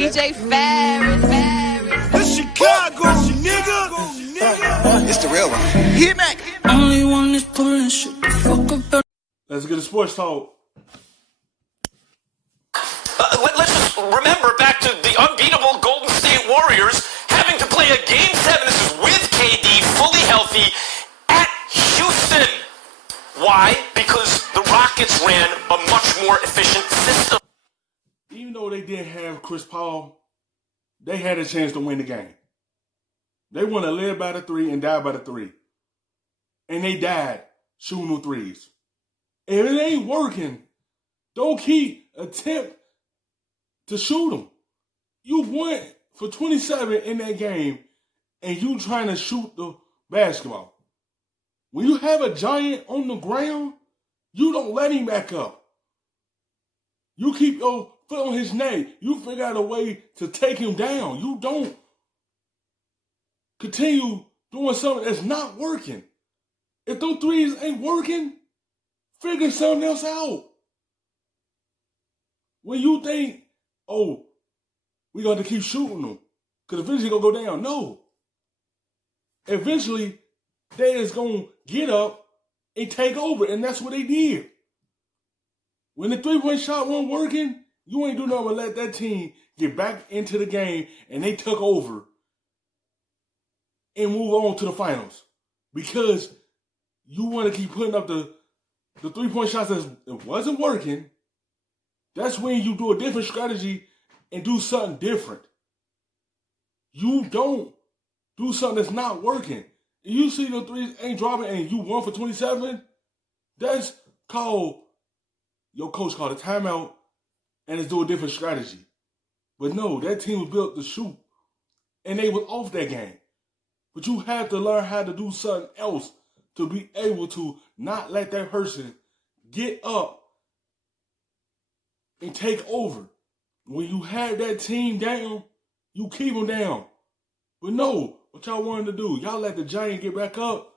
DJ Ferris. It's Chicago, nigga. It's the real one. Hit me. Only one is pulling shit the fuck up. Let's get a sports talk. Let's just remember back to the unbeatable Golden State Warriors having to play a Game 7. This is with KD, fully healthy, at Houston. Why? Because the Rockets ran a much more efficient system. Even though they didn't have Chris Paul, they had a chance to win the game. They want to live by the three and die by the three. And they died shooting the threes. If it ain't working, don't keep attempt to shoot them. You went for 27 in that game and you trying to shoot the basketball. When you have a giant on the ground, you don't let him back up. You keep your foot on his neck. You figure out a way to take him down. You don't continue doing something that's not working. If those threes ain't working, figure something else out. When you think, oh, we got to keep shooting them because eventually going to go down. No. Eventually, they is going to get up and take over, and that's what they did. When the three-point shot wasn't working, you ain't do nothing but let that team get back into the game, and they took over and move on to the finals. Because you want to keep putting up the three-point shots that wasn't working. That's when you do a different strategy and do something different. You don't do something that's not working. And you see the threes ain't dropping and you won for 27, that's called, your coach called a timeout and it's do a different strategy. But no, that team was built to shoot and they was off that game. But you have to learn how to do something else to be able to not let that person get up and take over. When you have that team down, you keep them down. But no, what y'all wanted to do, y'all let the giant get back up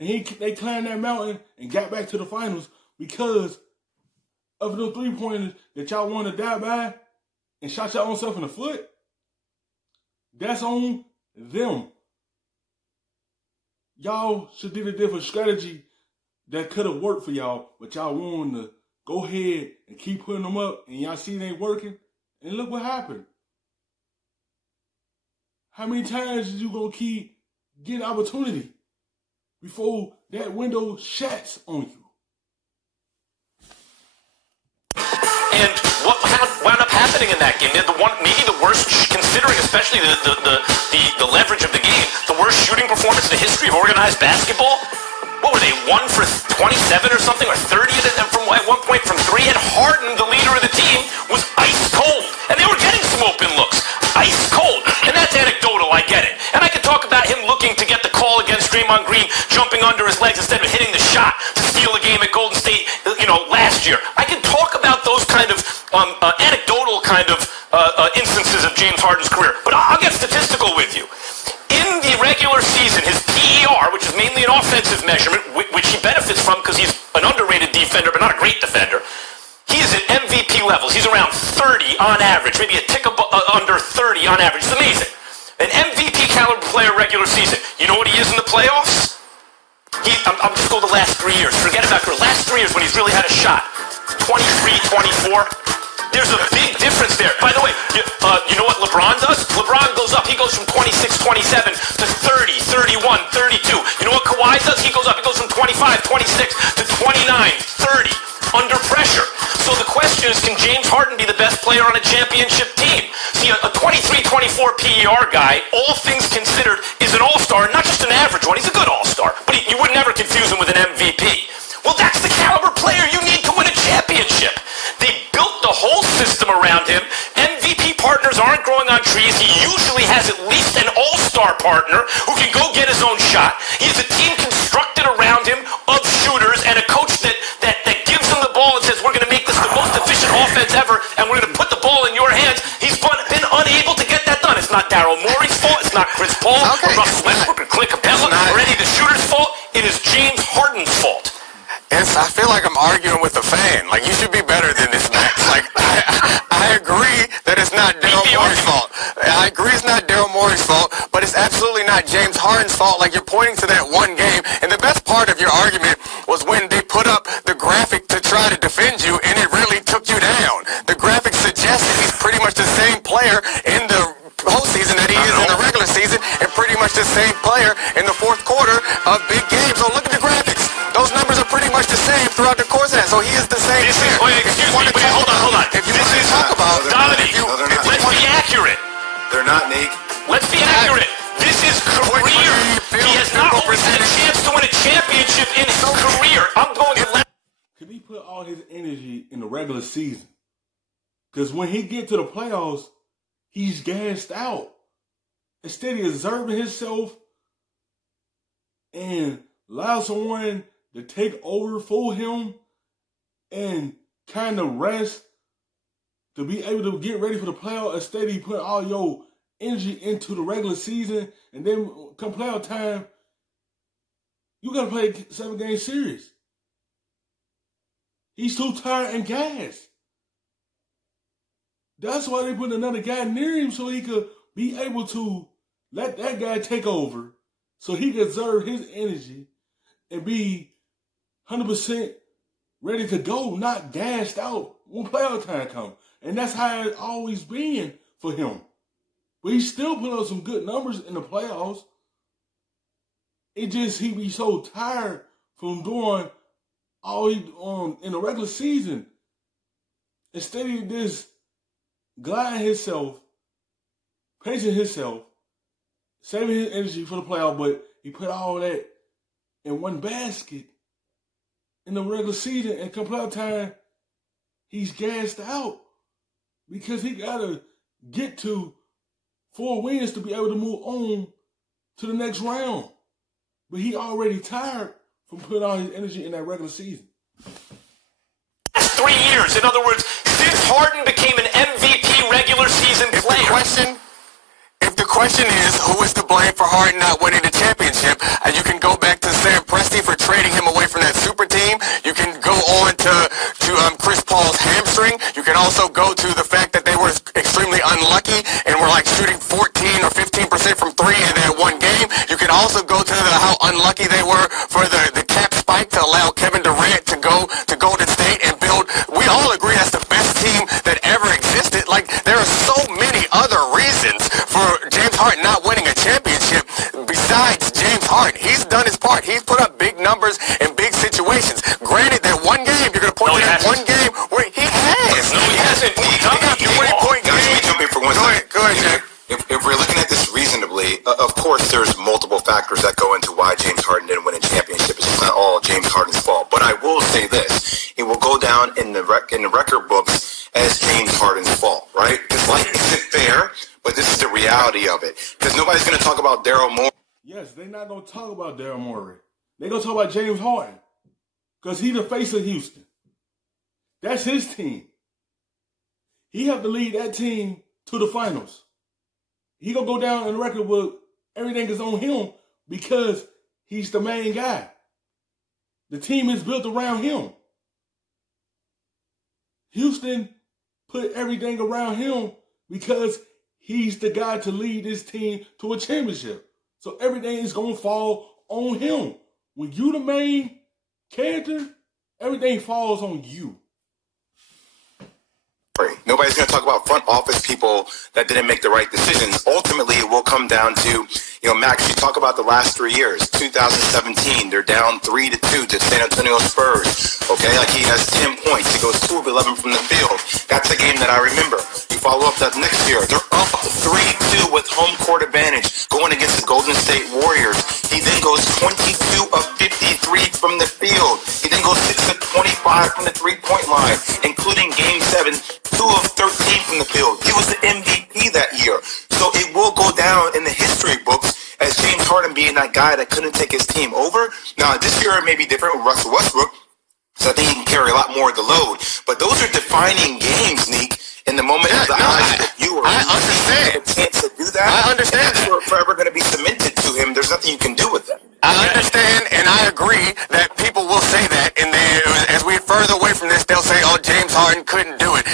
and they climbed that mountain and got back to the finals because of the three-pointers that y'all want to die by and shot your own self in the foot. That's on them. Y'all should do a different strategy that could have worked for y'all, but y'all wanted to go ahead and keep putting them up, and y'all see it ain't working, and look what happened. How many times is you going to keep getting opportunity before that window shuts on you? And what wound up happening in that game, maybe the worst, considering especially the leverage of the game, the worst shooting performance in the history of organized basketball. What were they, 1 for 27 or something, or 30 at one point from three? And Harden, the leader of the team, was ice cold. And they were getting some open looks. Ice cold. And that's anecdotal, I get it. And I can talk about him looking to get the call against Draymond Green, jumping under his legs instead of hitting the shot to steal a game at Golden State, last year. I can talk about those kind of anecdotal kind of instances of James Harden's career. But I'll get statistical with you. In the regular season, his PER, which is mainly an offensive measurement, which he benefits from because he's an underrated defender, but not a great defender, he is at MVP levels. He's around 30 on average, maybe a tick under 30 on average. It's amazing. An MVP caliber player regular season. You know what he is in the playoffs? I'm just going the last 3 years. Forget about the last 3 years when he's really had a shot. 23, 24. There's a big difference there. By the way, you know what LeBron does? LeBron goes up. He goes from 26, 27 to 30, 31, 32. You know what Kawhi does? He goes up. He goes from 25, 26 to 29, 30 under pressure. So the question is, can James Harden be the best player on a championship team? See, a 23, 24 PER guy, all things considered, is an all-star, not just an average one. He's a good all-star, but you would never confuse him with an MVP. Well, that's the caliber player you need to win a championship. They built the whole system around him. MVP partners aren't growing on trees. He usually has at least an all-star partner who can go get his own shot. He has a team constructed around him of shooters and a coach that gives him the ball and says, we're going to make this the most efficient offense ever, and we're going to put the ball in your hands. He's been unable to get that done. It's not Daryl Morey's fault. It's not Chris Paul or Russell Westbrook or Clint Capella or any of the shooters' fault. It is James Harden's fault. I feel like I'm arguing with a fan. Like, you should be better than this, Max. Like, I agree that I agree it's not Daryl Morey's fault, but it's absolutely not James Harden's fault. Like, you're pointing to that one game, and the best part of your argument was when they put up the graphic to try to defend you, and it really took you down. The graphic suggested he's pretty much the same player in the postseason that he is in the regular season, and pretty much the same player in the fourth quarter of big games. So look at the graphics. Those numbers are pretty much the same throughout the course of that. So he is the same player. Excuse me, wait, hold on. If you want to talk about Dominic, let's be accurate. They're not, Nick. Let's be accurate. This is career. He has not always had a chance to win a championship in his career. I'm going to let. Could he put all his energy in the regular season? Because when he get to the playoffs, he's gassed out. Instead of exerting himself and allow someone to take over for him and kind of rest to be able to get ready for the playoffs, instead of you put all your energy into the regular season, and then come playoff time, you got to play a 7-game series. He's too tired and gassed. That's why they put another guy near him so he could be able to let that guy take over so he could exert his energy and be 100% ready to go, not gassed out when playoff time comes. And that's how it's always been for him. But he still put up some good numbers in the playoffs. It just, he be so tired from doing all he in the regular season. Instead of just gliding himself, pacing himself, saving his energy for the playoff, but he put all that in one basket in the regular season, and come playoff time, he's gassed out because he got to get to 4 wins to be able to move on to the next round. But he already tired from putting all his energy in that regular season. 3 years. In other words, since Harden became an MVP regular season player. If the question is who is to blame for Harden not winning the championship, you can go back to Sam Presti for trading him away from that super team. You can go on to Chris Paul's hamstring. You can also go to the fact that they were extremely unlucky and were like shooting 14 or 15% from 3 in that one game. You can also go to how unlucky they were for the cap spike to allow Kevin Durant to go to Golden State and build. We all agree that's the best team that ever existed. Like, there are so many other reasons for James Harden not winning a championship besides James Harden. He's done his part. He's put up big numbers in big situations. Granted, that one game, you're going to point to that one game where he has. No, he hasn't. He got the 20-point game. Let me jump in for 1 second. Go ahead, Jay. If we're looking at this reasonably, of course there's multiple factors that go into why James Harden didn't win a championship. It's just not all James Harden's fault. But I will say this. It will go down in the record books as James Harden's fault, right? Because, like, isn't fair, but this is the reality of it. Because nobody's going to talk about Daryl Morey. Yes, they're not going to talk about Daryl Morey. They're going to talk about James Harden because he's the face of Houston. That's his team. He have to lead that team to the finals. He going to go down in the record book. Everything is on him because he's the main guy. The team is built around him. Houston put everything around him because he's the guy to lead this team to a championship. So everything is going to fall on him. When you the main character, everything falls on you. Nobody's going to talk about front office people that didn't make the right decisions. Ultimately, it will come down to, Max, you talk about the last 3 years. 2017, they're down 3-2 to San Antonio Spurs. Okay, like he has 10 points. He goes 2 of 11 from the field. That's a game that I remember. You follow up that next year. They're up 3-2 with home court advantage going against the Golden State Warriors. He then goes 22 of 53 from the field. He then goes 6 of 25 from the three-point line, including Game 7, 2 of 13 from the field. He was the MVP that year. So it will go down in the history books as James Harden being that guy that couldn't take his team over. Now, this year it may be different with Russell Westbrook, so I think he can carry a lot more of the load. But those are defining games, Neek, in the moment of the eyes of the viewer. I understand. A chance to do that. I understand. And that's forever going to be cemented to him. There's nothing you can do with that. I understand, and I agree that people will say that, and then as we get further away from this, they'll say, "Oh, James Harden couldn't do it."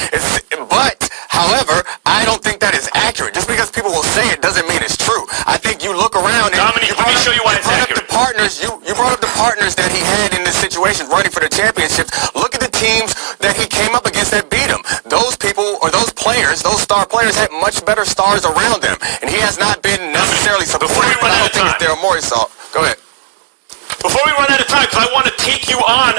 But, however, I don't think that is accurate. Just because people will partners that he had in this situation running for the championship. Look at the teams that he came up against that beat him. Those people, or those players, those star players had much better stars around them. And he has not been necessarily supported, but I don't think it's Daryl Morey. So, go ahead. Before we run out of time, because I want to take you on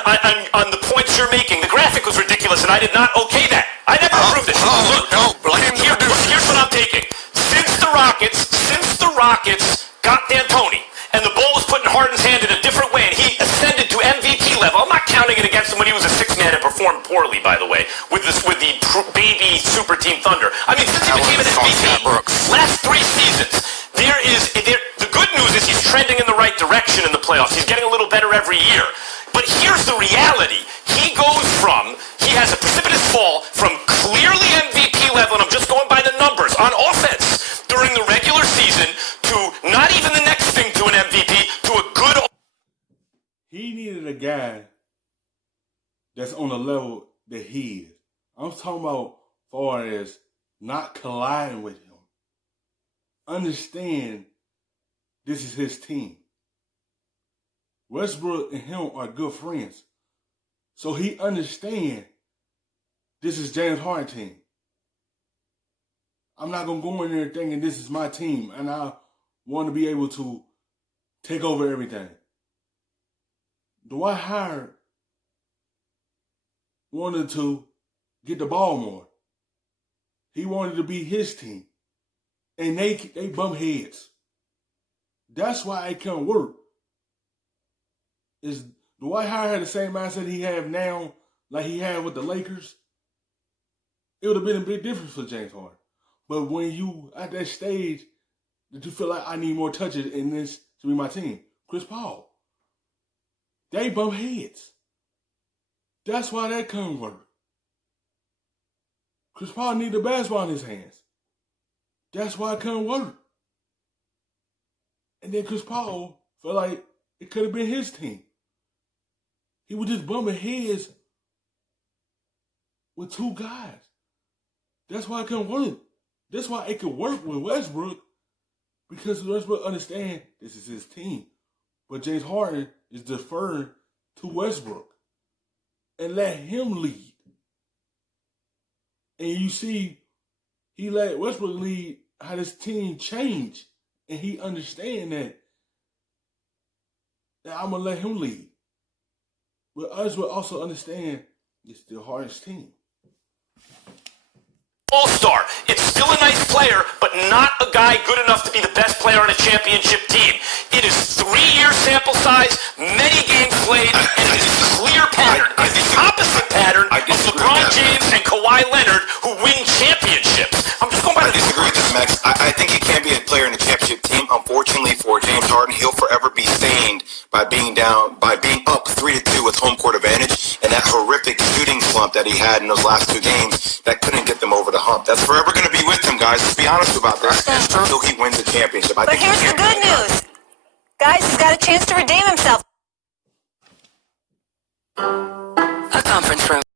the points you're making. The graphic was ridiculous, and I did not okay that. I never approved it. Look, no, blame the producer. Here's what I'm taking. Since the Rockets got D'Antoni, and the ball was put in Harden's hand in a different way, and he ascended to MVP level. I'm not counting it against him when he was a six-man and performed poorly, by the way, with the baby super team Thunder. I mean, since he became an MVP, last 3 seasons, the good news is he's trending in the right direction in the playoffs. He's getting a little better every year. But here's the reality. He has a precipitous fall from clearly MVP level, and I'm just going by the numbers, on offense during the regular season to not even the next thing to an MVP, to a good... He needed a guy that's on the level that he is. I'm talking about far as not colliding with him. Understand this is his team. Westbrook and him are good friends. So he understands this is James Harden team. I'm not going to go in there thinking this is my team and I want to be able to take over everything. Dwight Howard wanted to get the ball more. He wanted to be his team. And they bump heads. That's why it can't work. Is Dwight Howard had the same mindset he have now, like he had with the Lakers, it would have been a big difference for James Harden. But when you at that stage that you feel like I need more touches in this to be my team, Chris Paul, they bump heads. That's why that couldn't work. Chris Paul need the basketball in his hands. That's why it couldn't work. And then Chris Paul felt like it could have been his team. He was just bumping heads with 2 guys. That's why it couldn't work. That's why it could work with Westbrook, because Westbrook understands this is his team. But James Harden is deferring to Westbrook and let him lead. And you see, he let Westbrook lead how this team changed. And he understands that I'm going to let him lead. But us will also understand it's the hardest team. All-star. It's still a nice player, but not a guy good enough to be the best player on a championship team. It is 3-year sample size, many games played, and it is a clear pattern. It's the opposite pattern of LeBron James and Kawhi Leonard, who win championships. I'm just going by I disagree with this, Max. I think he can be a player in a championship team. Unfortunately for James Harden, he'll forever be stained by being up 3-2 with home court advantage and that horrific shooting slump that he had in those last 2 games that couldn't get them over the hump. That's forever going to be with him, guys. Let's be honest about this until he wins the championship. But here's the good news. Guys, he's got a chance to redeem himself. A conference room.